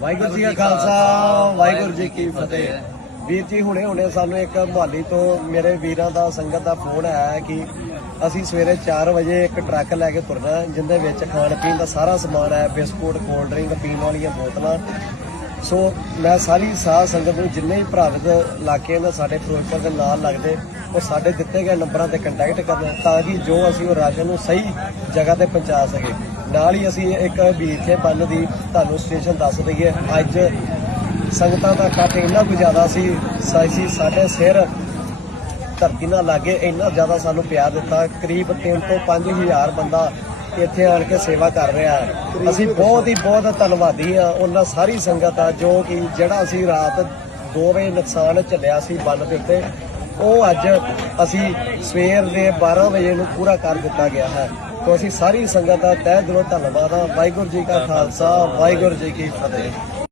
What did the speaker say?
ਵਾਹਿਗੁਰੂ ਜੀ ਕਾ ਖਾਲਸਾ ਵਾਹਿਗੁਰੂ ਜੀ ਕੀ ਫਤਿਹ। ਵੀਰ ਜੀ ਹੁਣੇ ਸਾਨੂੰ ਇੱਕ ਮੁਹਾਲੀ ਤੋਂ ਮੇਰੇ ਵੀਰਾਂ ਦਾ ਸੰਗਤ ਦਾ ਫੋਨ ਆਇਆ ਹੈ ਕਿ ਅਸੀਂ ਸਵੇਰੇ 4 ਵਜੇ ਇੱਕ ਟਰੱਕ ਲੈ ਕੇ ਤੁਰਨਾ, ਜਿੰਦੇ ਵਿੱਚ ਖਾਣ ਪੀਣ ਦਾ ਸਾਰਾ ਸਮਾਨ ਹੈ, ਬਿਸਕੁਟ, ਕੋਲਡ ਡਰਿੰਕ, ਪੀਣ ਵਾਲੀਆਂ ਬੋਤਲਾਂ। ਸੋ ਮੈਂ ਸਾਰੀ ਸਾਧ ਸੰਗਤ ਨੂੰ ਜਿੰਨੇ ਵੀ ਪ੍ਰਭਾਵਿਤ ਇਲਾਕੇ ਨੇ ਸਾਡੇ ਫਿਰੋਜ਼ਪੁਰ ਦੇ ਨਾਲ ਲੱਗਦੇ, ਉਹ ਸਾਡੇ ਦਿੱਤੇ ਗਏ ਨੰਬਰਾਂ ਤੇ ਕੰਟੈਕਟ ਕਰਨ ਤਾਂ ਕਿ ਜੋ ਅਸੀਂ ਉਹ ਰਾਸ਼ਨ ਨੂੰ ਸਹੀ ਜਗ੍ਹਾ ਤੇ ਪਹੁੰਚਾ ਸਕੇ। ਨਾਲ ਹੀ ਅਸੀਂ ਇੱਕ ਵੀਰਖੇ ਬੰਨ ਦੀ ਤੁਹਾਨੂੰ ਸਟੇਸ਼ਨ ਦੱਸ ਦਈਏ। ਅੱਜ ਸੰਗਤਾਂ ਦਾ ਇਕੱਠ ਇੰਨਾ ਕੁ ਜ਼ਿਆਦਾ ਸੀ, ਸਾਡੇ ਸਿਰ ਧਰਤੀ ਨਾਲ ਲਾਗੇ ਇੰਨਾ ਜ਼ਿਆਦਾ ਸਾਨੂੰ ਪਿਆਰ ਦਿੱਤਾ। ਕਰੀਬ 3 ਤੋਂ 5 ਹਜ਼ਾਰ ਬੰਦਾ ਇੱਥੇ ਆਣ ਕੇ ਸੇਵਾ ਕਰ ਰਿਹਾ ਹੈ। ਅਸੀਂ ਬਹੁਤ ਧੰਨਵਾਦੀ ਹਾਂ ਉਹਨਾਂ ਸਾਰੀ ਸੰਗਤ ਦਾ, ਜੋ ਕਿ ਜਿਹੜਾ ਅਸੀਂ ਰਾਤ 2 ਵਜੇ ਨੁਕਸਾਨ ਝੱਲਿਆ ਸੀ ਬੰਨ ਦੇ ਉੱਤੇ, ਉਹ ਅੱਜ ਅਸੀਂ ਸਵੇਰ ਦੇ 12 ਵਜੇ ਨੂੰ ਪੂਰਾ ਕਰ ਦਿੱਤਾ ਗਿਆ ਹੈ। तो ਅਸੀਂ ਸਾਰੀ ਸੰਗਤ ਦਾ ਤਹਿ ਦਿਲੋਂ ਧੰਨਵਾਦ। ਵਾਹਿਗੁਰੂ ਜੀ ਕਾ ਖਾਲਸਾ ਵਾਹਿਗੁਰੂ ਜੀ ਕੀ ਫਤਿਹ।